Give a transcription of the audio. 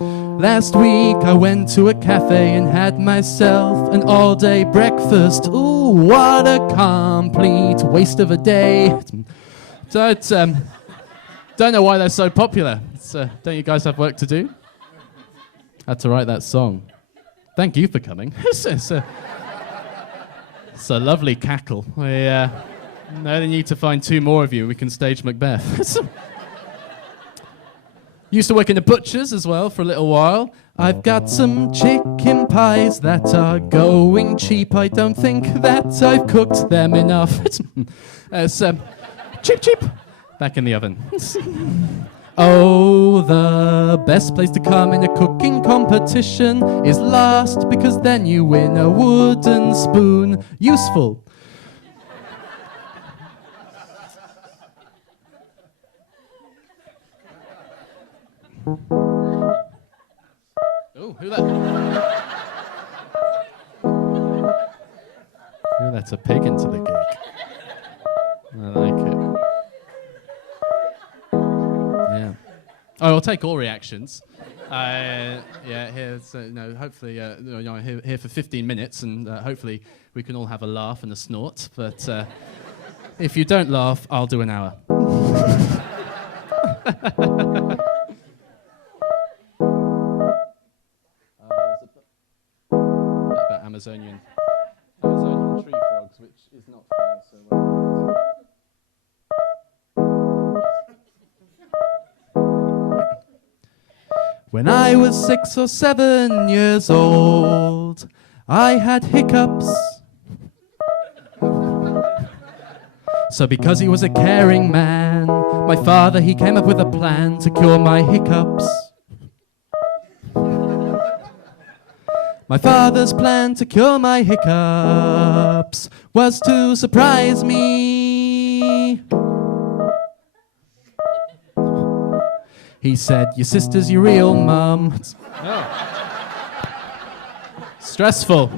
Last week I went to a cafe and had myself an all-day breakfast. Ooh, what a complete waste of a day. Don't know why they're so popular. Don't you guys have work to do? Had to write that song. Thank you for coming. It's a lovely cackle. We only need to find 2 more of you. We can stage Macbeth. Used to work in the butcher's as well for a little while. I've got some chicken pies that are going cheap. I don't think that I've cooked them enough. Cheap. Back in the oven. Oh, the best place to come in a cooking competition is last, because then you win a wooden spoon. Useful. Oh, who that? Who lets a pig into the gig? I like it. Yeah. Oh, I'll take all reactions. Hopefully, here for 15 minutes, and hopefully we can all have a laugh and a snort. But if you don't laugh, I'll do an hour. About Amazonian tree frogs, which is not funny. So. When I was 6 or 7 years old, I had hiccups. So because he was a caring man, my father, he came up with a plan to cure my hiccups. My father's plan to cure my hiccups was to surprise me. He said, "Your sister's your real mum." Oh. Stressful.